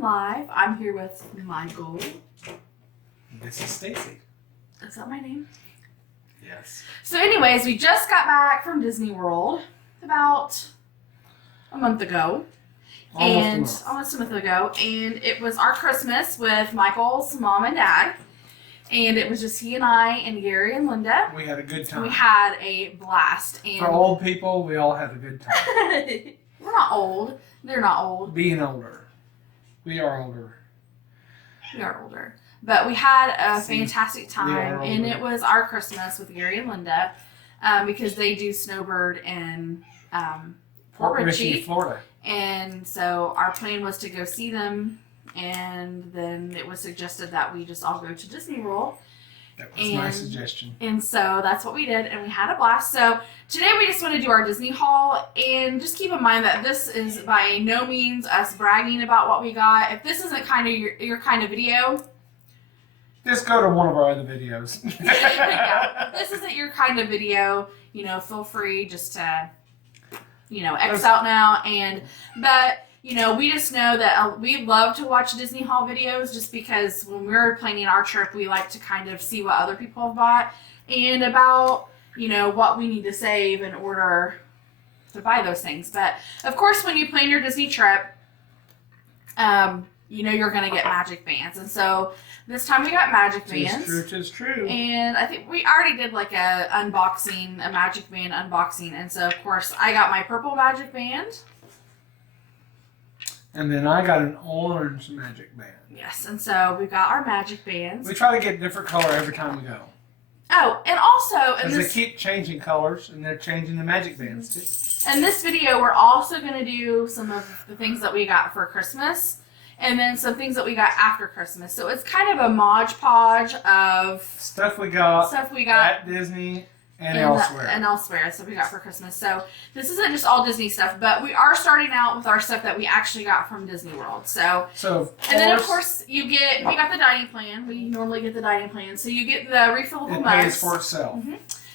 Live. I'm here with Michael. This is Stacy. Is that my name? Yes. So anyways, we just got back from Disney World about a month ago. Almost a month ago. And it was our Christmas with Michael's mom and dad. And it was just he and I and Gary and Linda. We had a good time. We had a blast. And for old people, we all had a good time. We're not old. They're not old. Being older. We are older. We are older. But we had a fantastic time, and it was our Christmas with Gary and Linda because they do Snowbird in Port Richey, Florida. And so our plan was to go see them, and then it was suggested that we just all go to Disney World. That was my suggestion. And so that's what we did, and we had a blast. So today we just want to do our Disney haul, and just keep in mind that this is by no means us bragging about what we got. If this isn't kind of your kind of video, just go to one of our other videos. Yeah, if this isn't your kind of video, feel free just to, X out now. But we just know that we love to watch Disney haul videos just because when we're planning our trip, we like to kind of see what other people have bought and about, what we need to save in order to buy those things. But of course, when you plan your Disney trip, you're going to get magic bands. And so this time we got magic bands. Tis true. And I think we already did like a magic band unboxing. And so of course I got my purple magic band. And then I got an orange magic band. Yes, and so we've got our magic bands. We try to get a different color every time we go. Oh, and also... Because they keep changing colors, and they're changing the magic bands, too. In this video, we're also going to do some of the things that we got for Christmas, and then some things that we got after Christmas. So it's kind of a Mod Podge of... Stuff we got at Disney... And elsewhere. So we got for Christmas. So this isn't just all Disney stuff, but we are starting out with our stuff that we actually got from Disney World. And then of course we got the dining plan. We normally get the dining plan. So you get the refillable mugs. It pays for itself. Mm-hmm.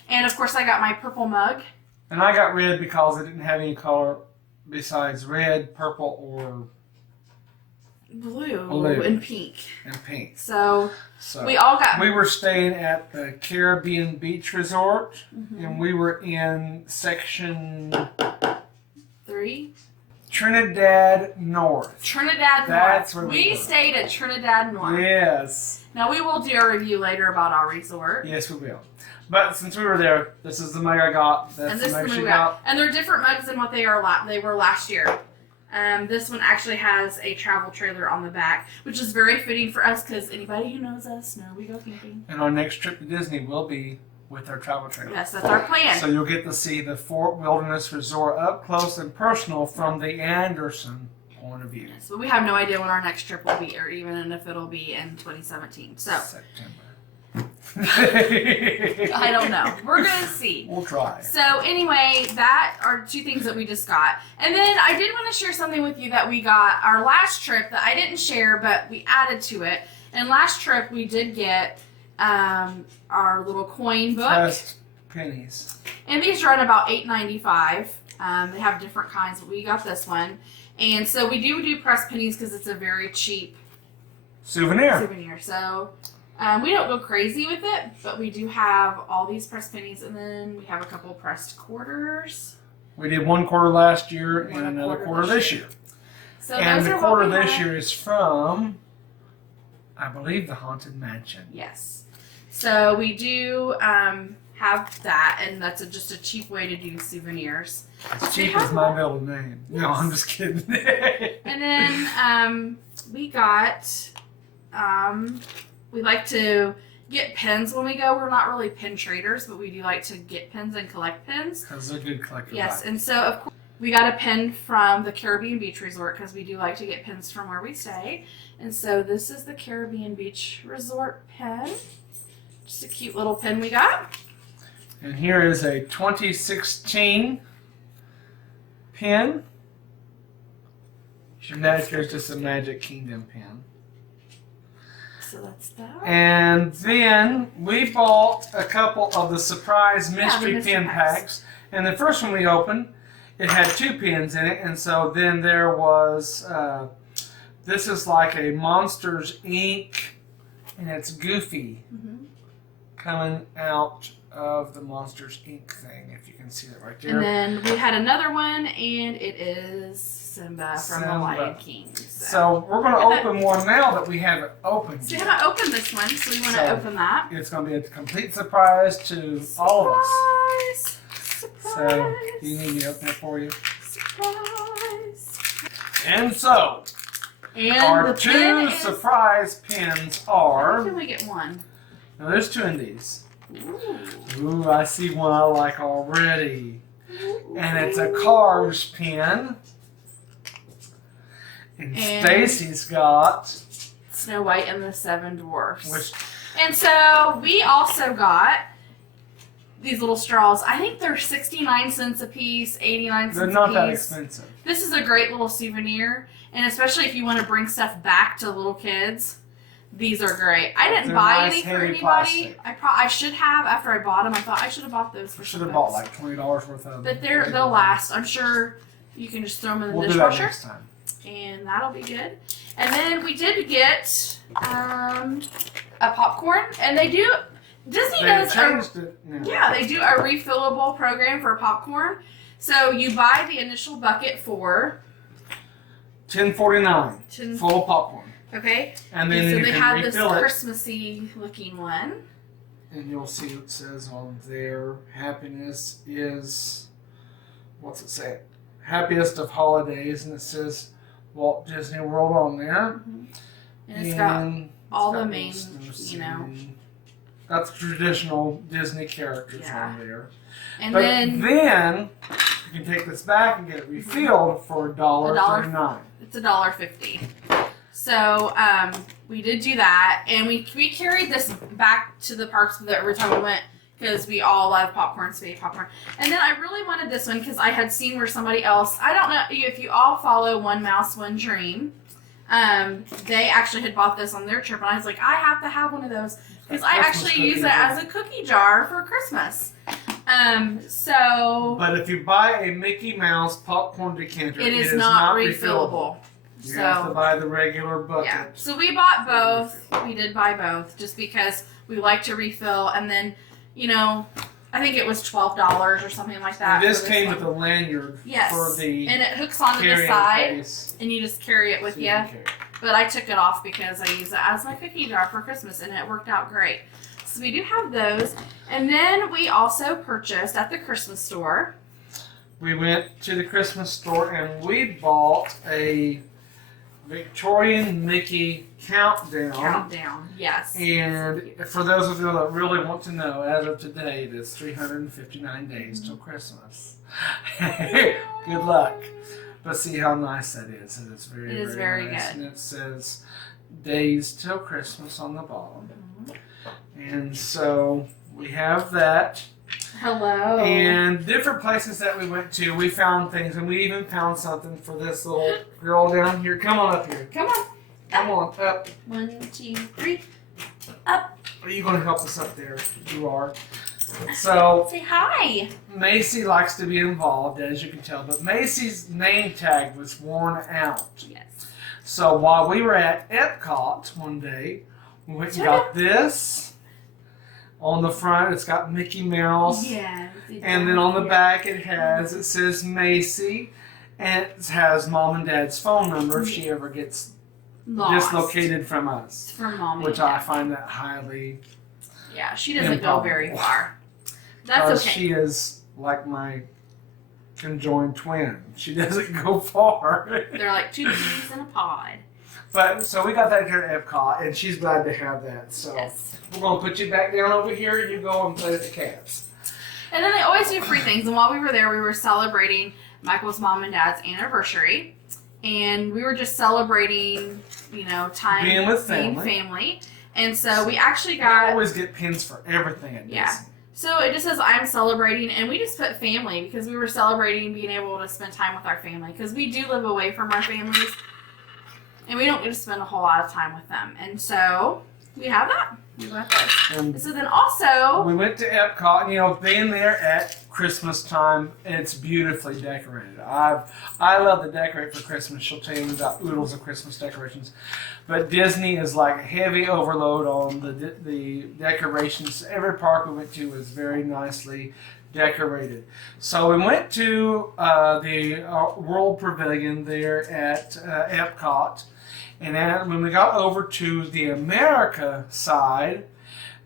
And of course I got my purple mug. And I got red because it didn't have any color besides red, purple, or blue and pink. So we were staying at the Caribbean Beach Resort, and we were in section 3. Trinidad North. That's where we stayed at Trinidad North. Yes. Now we will do a review later about our resort. Yes, we will. But since we were there, this is the mug I got. That's the mug she got. And they're different mugs than what they were last year. This one actually has a travel trailer on the back, which is very fitting for us because anybody who knows us know we go camping. And our next trip to Disney will be with our travel trailer. Yes, that's our plan. So you'll get to see the Fort Wilderness Resort up close and personal from the Anderson point of view. Yes, but we have no idea when our next trip will be or even if it'll be in 2017. So September. I don't know. We're going to see. We'll try. So anyway, that are 2 things that we just got. And then I did want to share something with you that we got our last trip that I didn't share, but we added to it. And last trip we did get our little coin book. Pressed pennies. And these run about $8.95. They have different kinds, but we got this one. And so we do pressed pennies because it's a very cheap souvenir. So... we don't go crazy with it, but we do have all these pressed pennies, and then we have a couple pressed quarters. We did 1 quarter last year and another quarter this year. So and the quarter this year is from, I believe, the Haunted Mansion. Yes. So we do have that, and that's just a cheap way to do souvenirs. As cheap as my middle name. Yes. No, I'm just kidding. And then we got... we like to get pins when we go. We're not really pin traders, but we do like to get pins and collect pins. Because they're good collectors. Yes, and so of course We got a pin from the Caribbean Beach Resort because we do like to get pins from where we stay. And so this is the Caribbean Beach Resort pin. Just a cute little pin we got. And here is a 2016 pin. There's just a Magic Kingdom pin. So that's that. And then we bought a couple of the surprise mystery pin packs. And the first one we opened, it had 2 pins in it. And so then there was, this is like a Monsters Inc. and it's Goofy coming out of the Monsters Inc. thing, if you can see that right there. And then we had another one, and it is Simba from The Lion King. So we're going to open one now that we haven't opened So we yet. haven't opened this one, so we want to open that. It's going to be a complete surprise to all of us. Surprise! So, do you need me to open it for you? Surprise! And so, And our the pin 2 is... surprise pins How are... can we get one? Now, there's 2 in these. Ooh. Ooh, I see one I like already. And it's a Cars pin. And Stacy's got... Snow White and the Seven Dwarfs. Which, And so we also got these little straws. I think they're 69 cents a piece, 89 cents a piece. they're not that expensive. This is a great little souvenir, and especially if you want to bring stuff back to little kids, these are great. I didn't They're buy nice, any for heavy anybody. plastic. I should have after I bought them. I thought I should have bought those for I should some have bought folks. like $20 worth of them. But they'll last. I'm sure you can just throw them in the We'll do that dishwasher, next time. and that'll be good. And then we did get a popcorn, and they do. Disney They does. changed it. Yeah, they do a refillable program for popcorn. So you buy the initial bucket for $10.49 full of popcorn. Okay. And then And so you they can have this refill it. Christmassy looking one. And you'll see it says on there, happiness is, what's it say? Happiest of holidays, and it says Walt Disney World on there. And it's got all the main, Christmas you know. and that's traditional Disney characters Yeah. on there. And But then then you can take this back and get it refilled for $1.39. it's $1.50. So we did do that, and we carried this back to the parks every time we went because we all love popcorn, spaghetti popcorn. And then I really wanted this one because I had seen where somebody else, I don't know if you all follow One Mouse, One Dream. They actually had bought this on their trip, and I was like, I have to have one of those because I actually use it as a cookie jar for Christmas. But if you buy a Mickey Mouse popcorn decanter, it is not refillable. You have to buy the regular bucket. Yeah. So we bought both. We did buy both just because we like to refill, and then, you know, I think it was $12 or something like that. And this for came one. with a lanyard for the and it hooks onto the carrying side, case. and you just carry it with So you. can carry it. But I took it off because I use it as my cookie jar for Christmas, and it worked out great. So we do have those. And then we also purchased at the Christmas store. We went to the Christmas store and we bought a Victorian Mickey countdown. Yes. And for those of you that really want to know, as of today, it is 359 days till Christmas. Good luck. But see how nice that is. It is very, very nice. good. And it says days till Christmas on the bottom. And so we have that. Hello. And different places that we went to, we found things, and we even found something for this little girl down here. Come on up here. Come on. Come on up. 1, 2, 3. Up. Are you going to help us up there? You are. So, Say hi. Macy likes to be involved, as you can tell, but Macys Name Tag was worn out. Yes. So while we were at Epcot one day, we went and got this. On the front, it's got Mickey Mouse. Yeah. And then on the back, it says Macy. And it has Mom and Dad's phone number if she ever gets dislocated from us. From Mom and Which Dad. I find that highly Yeah, she doesn't go very improbable. far. That's okay. She is like my conjoined twin. She doesn't go far. They're like 2 peas in a pod. But so we got that here at Epcot, and she's glad to have that. So Yes. we're gonna put you back down over here, and you go and play with the cats. And then they always do free things. And while we were there, we were celebrating Michael's mom and dad's anniversary. And we were just celebrating, time being with family. And so we actually You got... always get pins for everything at Disney. Yeah. So it just says, I'm celebrating, and we just put family because we were celebrating being able to spend time with our family because we do live away from our families, and we don't get to spend a whole lot of time with them. And so we have that. We got this. And So then also... we went to Epcot, and, being there at Christmas time, it's beautifully decorated. I love to decorate for Christmas. She'll tell you about oodles of Christmas decorations. But Disney is like heavy overload on the decorations. Every park we went to was very nicely decorated. So we went to the World Pavilion there at Epcot. And then when we got over to the America side,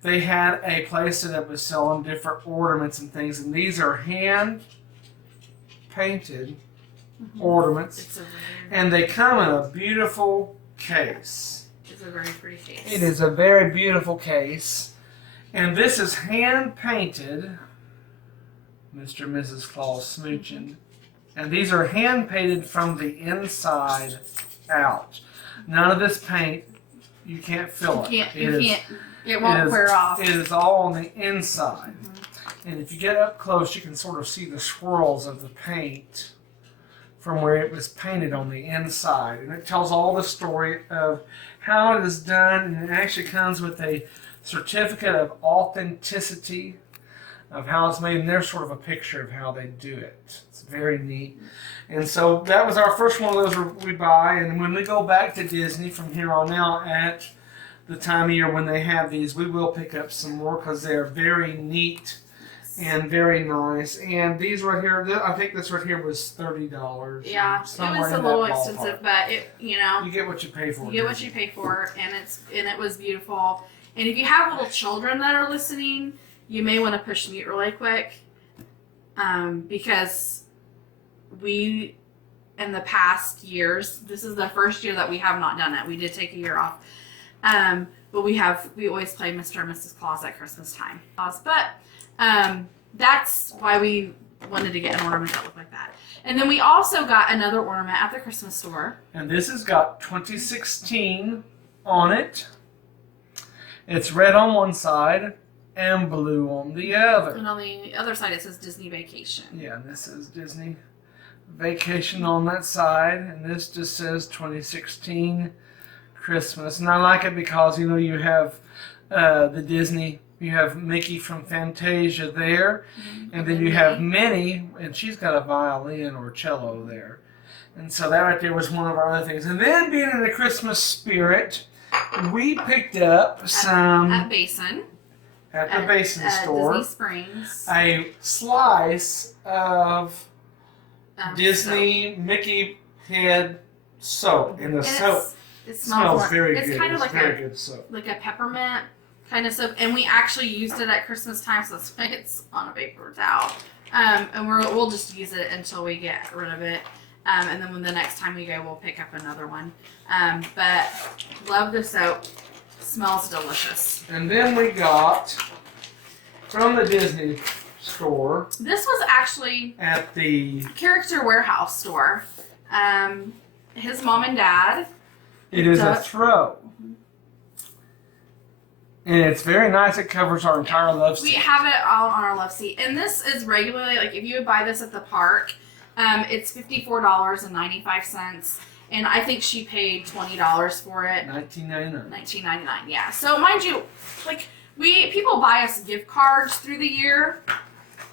they had a place that was selling different ornaments and things. And these are hand painted ornaments. It's And they come in a beautiful case. It's a very pretty case. It is a very beautiful case. And this is hand painted. Mr. and Mrs. Claus smooching. And these are hand painted from the inside out. None of this paint, you can't fill it. It won't wear off. It is all on the inside. And if you get up close, you can sort of see the swirls of the paint from where it was painted on the inside. And it tells all the story of how it is done, and it actually comes with a certificate of authenticity of how it's made, and there's sort of a picture of how they do it. It's very neat. And so that was our first one of those we buy, and when we go back to Disney from here on out at the time of year when they have these, we will pick up some more because they're very neat and very nice. And these right here, I think this right here was $30. Yeah, it was a little expensive, but you get what you pay for. You get what you pay for, and it was beautiful. And if you have little children that are listening, you may want to push mute really quick, because we, in the past years, this is the first year that we have not done it. We did take a year off, but we always play Mr. and Mrs. Claus at Christmas time. But that's why we wanted to get an ornament that looked like that. And then we also got another ornament at the Christmas store. And this has got 2016 on it. It's red on one side and blue on the other. And on the other side it says Disney Vacation. Yeah, this is Disney Vacation on that side, and this just says 2016 Christmas. And I like it because, you have the Disney, you have Mickey from Fantasia there, and then you have Minnie, and she's got a violin or cello there. And so that right there was one of our other things. And then being in the Christmas spirit, we picked up some... At Basin. At the Basin store. Disney Springs. A slice of Disney soap. Mickey head soap. And the soap it smells very good. It's kind of like very good soap. Like a peppermint kind of soap. And we actually used it at Christmas time, so that's why it's on a paper towel. And we'll just use it until we get rid of it. And then when the next time we go, we'll pick up another one. But love the soap. Smells delicious. And then we got from the Disney store. This was actually at the Character Warehouse store. His mom and dad. It is a throw. And it's very nice. It covers our entire love seat. We have it all on our love seat. And this is regularly, like if you would buy this at the park, it's $54.95. And I think she paid $20 for it. $19.99. $19.99, yeah. So mind you, like people buy us gift cards through the year.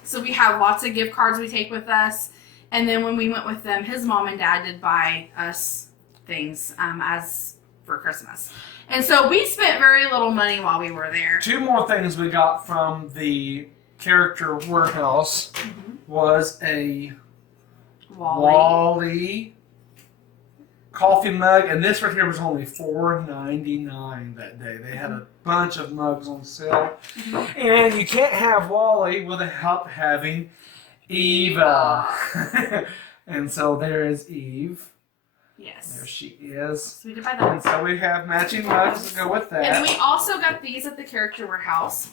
So we have lots of gift cards we take with us. And then when we went with them, his mom and dad did buy us things as for Christmas. And so we spent very little money while we were there. Two more things we got from the Character Warehouse was a Wally coffee mug, and this right here was only $4.99 that day. They had a bunch of mugs on sale. And you can't have Wally without having Eva. And so there is Eve. Yes. There she is. So we did buy that. And so we have matching mugs to go with that. And we also got these at the Character Warehouse.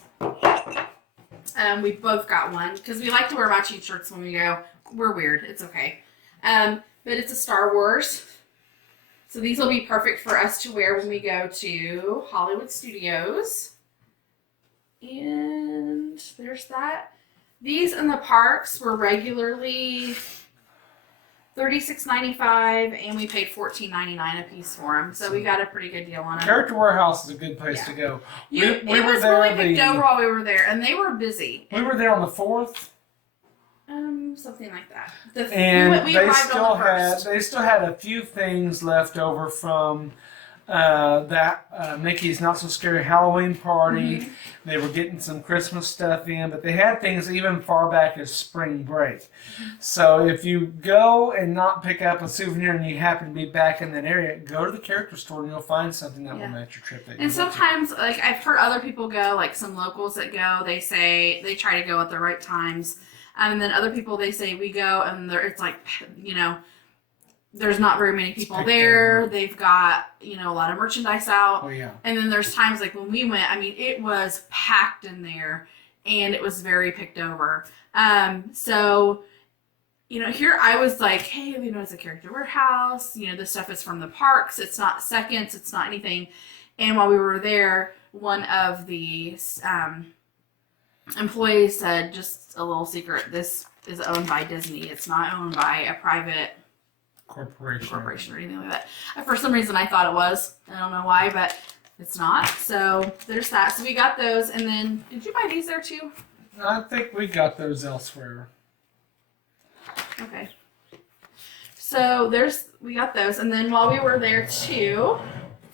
We both got one because we like to wear matching shirts when we go. We're weird. It's okay. But it's a Star Wars. So these will be perfect for us to wear when we go to Hollywood Studios. And there's that. These in the parks were regularly $36.95, and we paid $14.99 a piece for them. So we got a pretty good deal on them. Character Warehouse is a good place to go. It was really picked over while we were there, and they were busy. We were there on the 4th. Something like that. And we they arrived still on the 1st. they still had a few things left over from that Mickey's Not So Scary Halloween party. Mm-hmm. They were getting some Christmas stuff in, but they had things even far back as spring break. Mm-hmm. So if you go and not pick up a souvenir and you happen to be back in that area, go to the character store and you'll find something that will match your trip. And sometimes, like I've heard other people go, like some locals that go, they say they try to go at the right times. And then other people, they say we go and it's like, there's not very many people there. They've got, a lot of merchandise out. Oh, yeah. And then there's times like when we went, it was packed in there and it was very picked over. So, here I was like, hey, it's a Character Warehouse. This stuff is from the parks. It's not seconds. It's not anything. And while we were there, one of the employees said, just a little secret, this is owned by Disney. It's not owned by a private corporation or anything like that. For some reason I thought it was. I don't know why, but it's not. So there's that. So we got those. And then, did you buy these there too? I think we got those elsewhere. Okay. So we got those. And then while we were there too,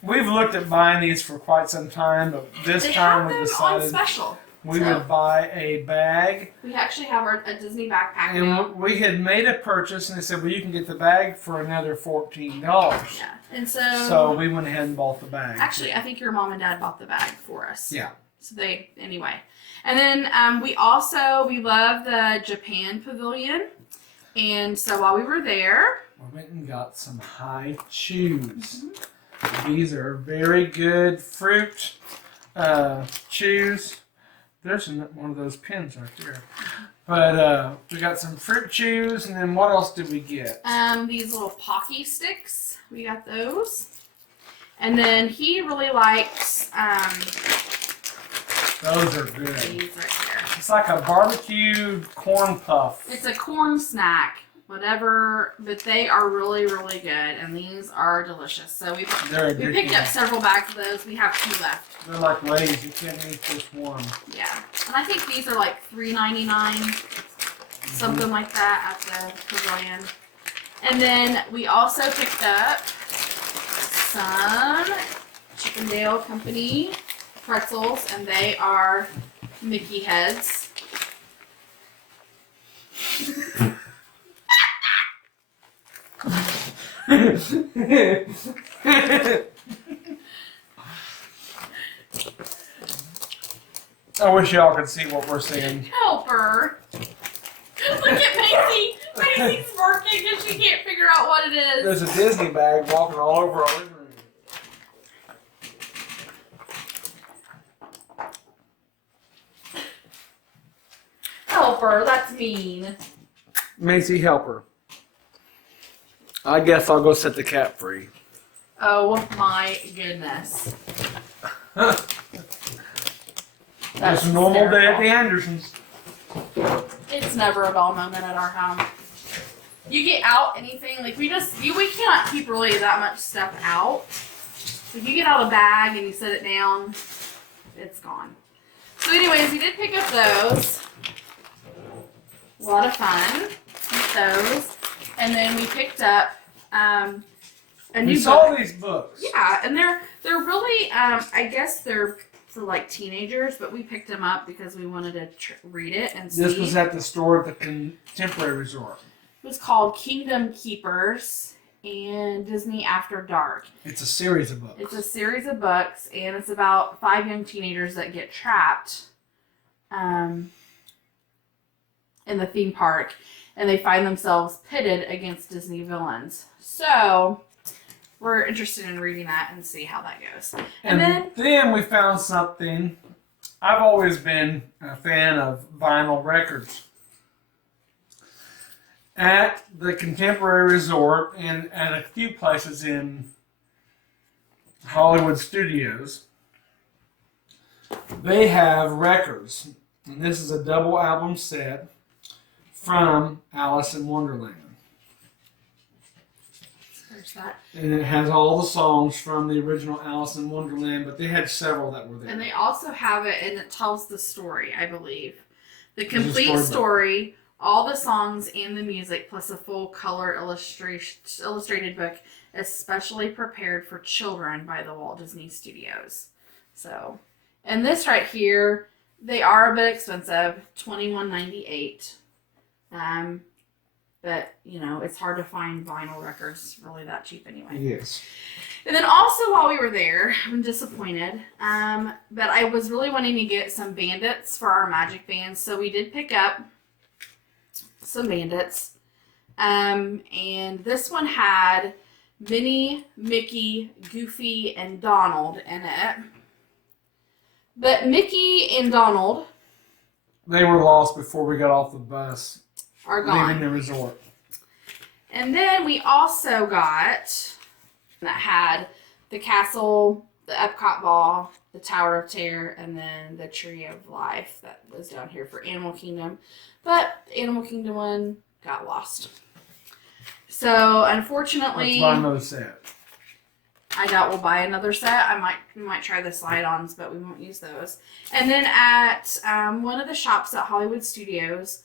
we've looked at buying these for quite some time, but this time we decided on special. We would buy a bag. We actually have a Disney backpack and now. We had made a purchase, and they said, well, you can get the bag for another $14. Yeah. And so we went ahead and bought the bag. Actually, I think your mom and dad bought the bag for us. Yeah. So anyway. And then we love the Japan Pavilion. And so while we were there, we went and got some high chews. These are very good fruit chews. There's one of those pins right there. But we got some fruit chews, and then what else did we get? These little Pocky sticks. We got those. And then he really likes those are good. These right here. It's like a barbecued corn puff. It's a corn snack, whatever, but they are really, really good, and these are delicious. So we picked up several bags of those. We have 2 left. They're like Lay's. You can't eat just one. Yeah, and I think these are like $3.99, something like that at the pavilion. And then we also picked up some Chippendale Company pretzels, and they are Mickey heads. I wish y'all could see what we're seeing. Help her. Look at Macy. Macy's working because she can't figure out what it is. There's a Disney bag walking all over our living room. Help her. That's mean. Macy, help her. I guess I'll go set the cat free. Oh my goodness. That's a normal day at the Andersons. It's never a dull moment at our home. You get out anything, like we cannot keep really that much stuff out. If you get out a bag and you set it down, it's gone. So anyways, we did pick up those. A lot of fun with those. And then we picked up a new book. We saw these books. Yeah, and they're really, I guess they're for like teenagers, but we picked them up because we wanted to read it and see. This was at the store at the Contemporary Resort. It was called Kingdom Keepers and Disney After Dark. It's a series of books. It's a series of books, and it's about 5 young teenagers that get trapped in the theme park, and they find themselves pitted against Disney villains. So we're interested in reading that and see how that goes. And then we found something. I've always been a fan of vinyl records. at the Contemporary Resort and at a few places in Hollywood Studios, they have records. And this is a double album set from Alice in Wonderland. There's that. And it has all the songs from the original Alice in Wonderland, but they had several that were there. And they also have it, and it tells the story, I believe. The complete story, all the songs and the music, plus a full color illustrated book, especially prepared for children by the Walt Disney Studios. So, and this right here, they are a bit expensive, $21.98. But, you know, it's hard to find vinyl records really that cheap anyway. Yes. And then also while we were there, I'm disappointed, but I was really wanting to get some bandits for our magic bands. So we did pick up some bandits. And this one had Minnie, Mickey, Goofy, and Donald in it. But Mickey and Donald... They were lost before we got off the bus. Are gone. Leaving the resort. And then we also got... that had the castle, the Epcot ball, the Tower of Terror, and then the Tree of Life that was down here for Animal Kingdom. But the Animal Kingdom one got lost. So, unfortunately... Let's buy another set. I doubt we'll buy another set. We might try the slide-ons, but we won't use those. And then at one of the shops at Hollywood Studios,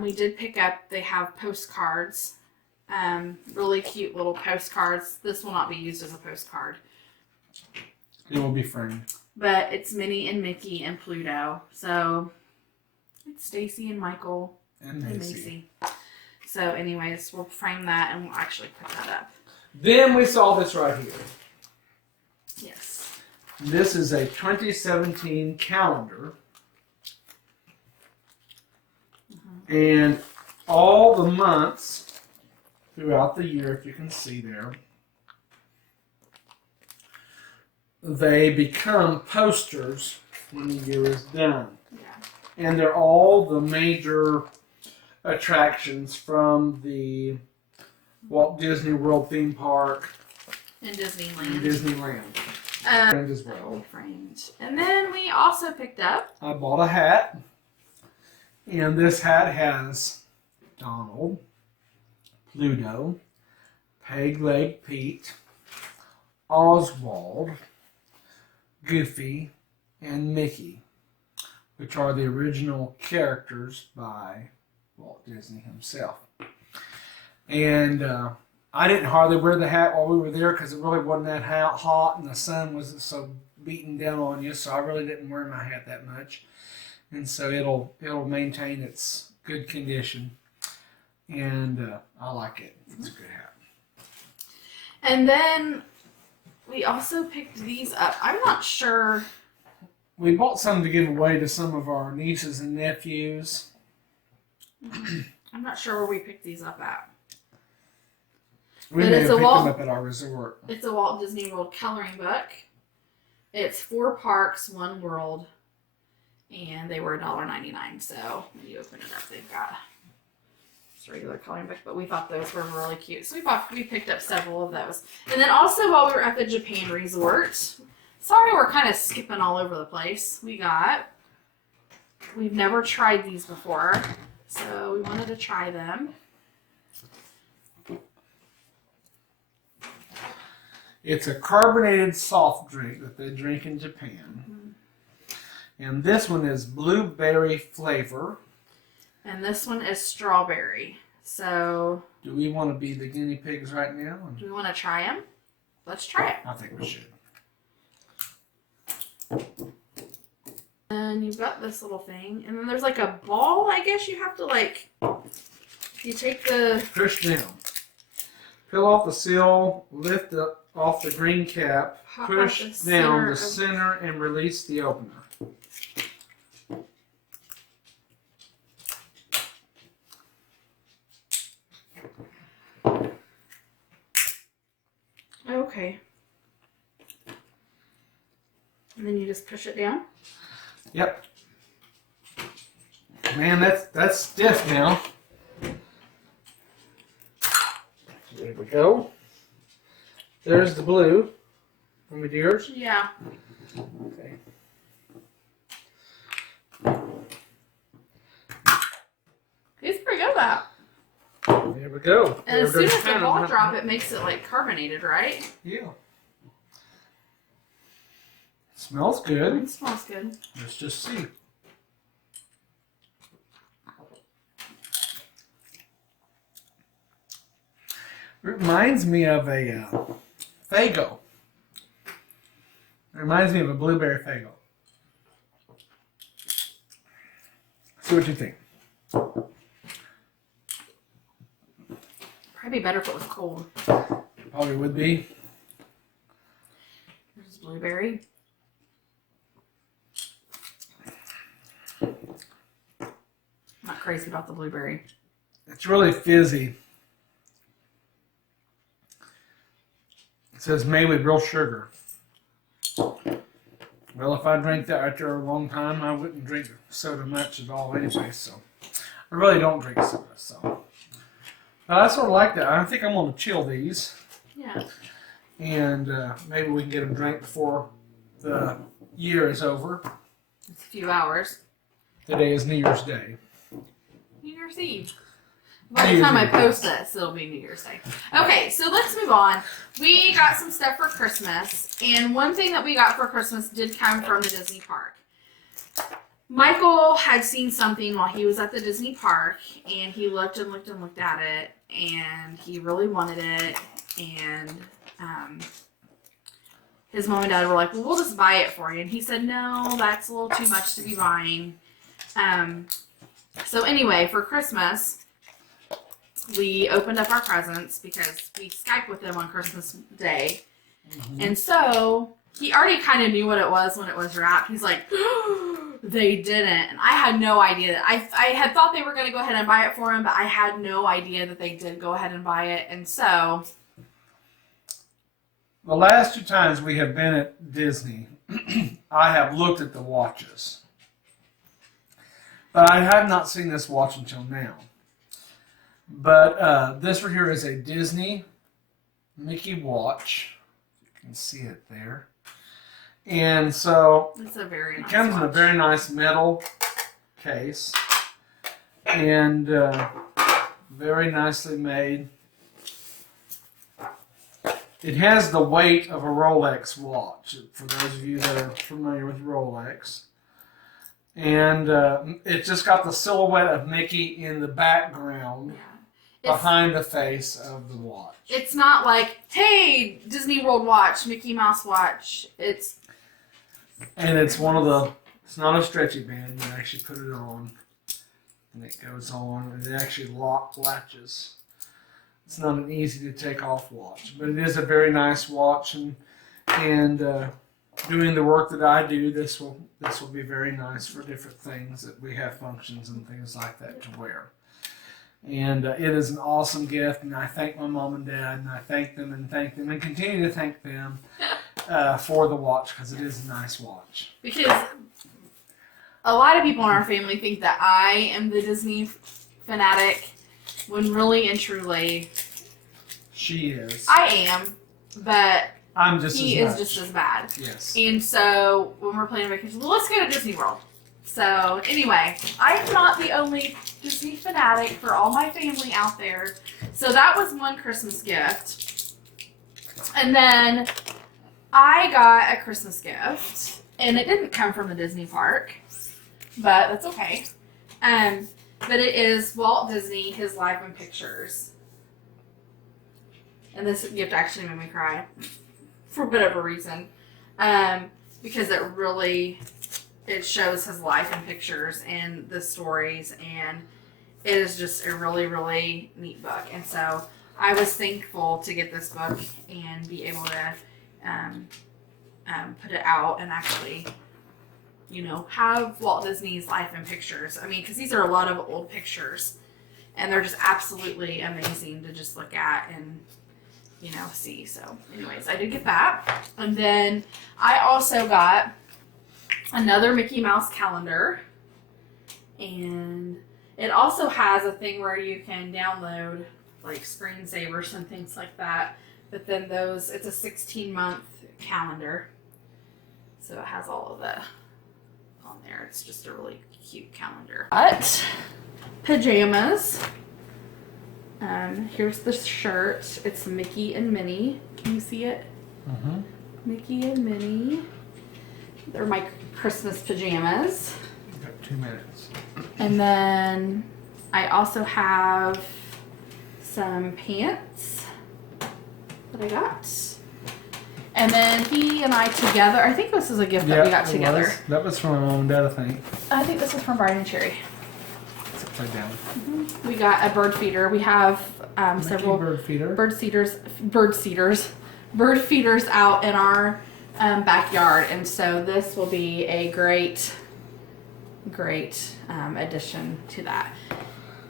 we did pick up, they have postcards. Really cute little postcards. This will not be used as a postcard. It will be framed. But it's Minnie and Mickey and Pluto. So it's Stacy and Michael And Macy. So anyways, we'll frame that and we'll actually put that up. Then we saw this right here. Yes. This is a 2017 calendar. And all the months throughout the year, if you can see there, they become posters when the year is done. Yeah. And they're all the major attractions from the Walt Disney World theme park In Disneyland. and Disneyland. And as well. Framed. And then we also picked up. I bought a hat. And this hat has Donald, Pluto, Peg Leg Pete, Oswald, Goofy, and Mickey, which are the original characters by Walt Disney himself. And I didn't hardly wear the hat while we were there because it really wasn't that hot and the sun wasn't so beating down on you, so I really didn't wear my hat that much. And so it'll maintain its good condition. And I like it. It's a good hat. And then we also picked these up. I'm not sure. We bought some to give away to some of our nieces and nephews. I'm not sure where we picked these up at. We But may it's have a picked Walt- them up at our resort. It's a Walt Disney World coloring book. It's 4 parks, 1 world. And they were $1.99. So when you open it up, they've got just a regular coloring book. But we thought those were really cute. So we picked up several of those. And then also while we were at the Japan resort, sorry we're kind of skipping all over the place. We've never tried these before. So we wanted to try them. It's a carbonated soft drink that they drink in Japan. And this one is blueberry flavor. And this one is strawberry. So, Do we want to be the guinea pigs right now? do we want to try them? Let's try it. I think we should. And you've got this little thing. And then there's like a ball, I guess you have to like, you take the, Push down. Peel off the seal, lift up off the green cap, Pop out push the down center the of- center and release the opener. okay. And then you just push it down. Yep. Man, that's stiff now. we go. There's the blue. Want me to do yours? Yeah. Okay. He's pretty good at that. There we go. And as soon as the ball drop, it makes it like carbonated, right? Yeah. Smells good. It smells good. Let's just see. It reminds me of a Faygo. It reminds me of a blueberry Faygo. See what you think. Probably better if it was cold. Probably would be. There's blueberry. Not crazy about the blueberry. It's really fizzy. It says made with real sugar. Well, if I drank that after a long time, I wouldn't drink soda much at all anyway, so. I really don't drink soda, so. But I sort of like that. I think I'm going to chill these. Yeah. And maybe we can get them drank before the year is over. It's a few hours. Today is New Year's Day. New Year's Eve. By the time I post this, it'll be New Year's Day. Okay, so let's move on. We got some stuff for Christmas, and one thing that we got for Christmas did come from the Disney park. Michael had seen something while he was at the Disney park, and he looked and looked and looked at it, and he really wanted it, and his mom and dad were like, well, we'll just buy it for you. And he said, no, that's a little too much to be buying. So anyway, for Christmas, we opened up our presents because we Skyped with them on Christmas Day. Mm-hmm. And so he already kind of knew what it was when it was wrapped. He's like, they didn't. And I had no idea. That I had thought they were going to go ahead and buy it for him, but I had no idea that they did go ahead and buy it. And so the last 2 times we have been at Disney, I have looked at the watches. But I had not seen this watch until now. But this right here is a Disney Mickey watch. You can see it there. And so it's a very nice it comes watch. in a very nice metal case. And very nicely made. It has the weight of a Rolex watch, for those of you that are familiar with Rolex. And it's just got the silhouette of Mickey in the background behind the face of the watch. It's not like, hey, Disney World watch, Mickey Mouse watch. It's one of the, it's not a stretchy band. You actually put it on and it goes on and it actually latches. It's not an easy to take off watch, but it is a very nice watch, and doing the work that I do, this will be very nice for different things that we have functions and things like that to wear. And it is an awesome gift, and I thank my mom and dad, and I thank them and continue to thank them for the watch because it is a nice watch. Because a lot of people in our family think that I am the Disney fanatic, when really and truly she is. I am, but I'm just he as is just as bad. Yes. And so when we're planning vacation, well, let's go to Disney World. So anyway, I am not the only Disney fanatic for all my family out there. So that was one Christmas gift. And then I got a Christmas gift, and it didn't come from the Disney park, but that's okay. But it is Walt Disney, his life and pictures. And this gift actually made me cry for whatever reason. Because it shows his life and pictures and the stories, and it is just a really, really neat book. And so I was thankful to get this book and be able to put it out and actually, have Walt Disney's life and pictures. I mean, because these are a lot of old pictures, and they're just absolutely amazing to just look at and, see. So anyways, I did get that. And then I also got another Mickey Mouse calendar, and it also has a thing where you can download like screensavers and things like that. But then those, it's a 16-month calendar. So it has all of the on there. It's just a really cute calendar. But pajamas. Here's the shirt. It's Mickey and Minnie. Can you see it? Mm-hmm. Mickey and Minnie. They're my Christmas pajamas. You've got 2 minutes. And then I also have some pants that I got. And then he and I together, I think this is a gift that we got together. That was from my mom and dad, I think. I think this was from Brian and Cherry. It's upside down. Mm-hmm. We got a bird feeder. We have several bird feeder. bird feeders out in our backyard, and so this will be a great addition to that.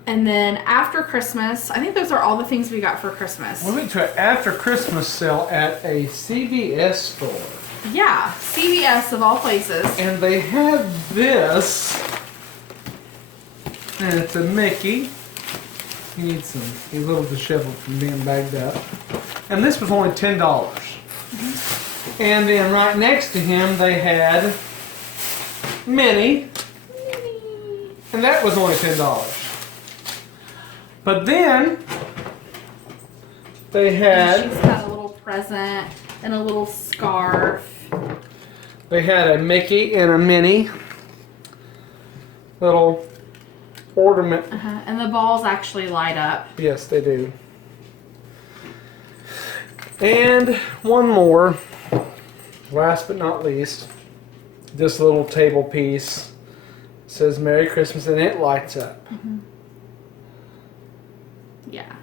And then after Christmas, I think those are all the things we got for Christmas. We went to an after Christmas sale at a CVS store. Yeah, CVS of all places. And they had this, and it's a Mickey. He needs a little disheveled from being bagged up. And this was only $10. Mm-hmm. And then right next to him they had Minnie. And that was only $10. But then they had... She's got a little present and a little scarf. They had a Mickey and a Minnie. Little ornament. And the balls actually light up. Yes, they do. And one more. Last but not least. This little table piece. It says Merry Christmas and it lights up. Mm-hmm. Yeah.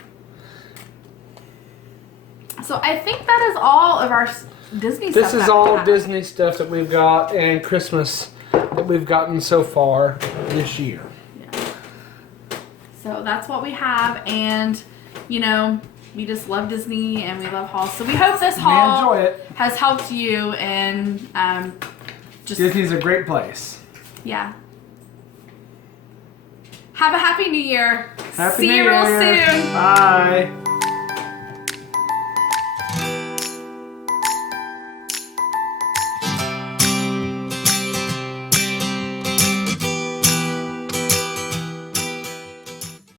So I think that is all of our Disney stuff. This is all Disney stuff that we've got and Christmas that we've gotten so far this year. Yeah. So that's what we have, and you know, we just love Disney and we love hauls. So we hope this haul has helped you, and just Disney's a great place. Yeah. Have a happy New Year. Happy See New you real Year. soon. Bye.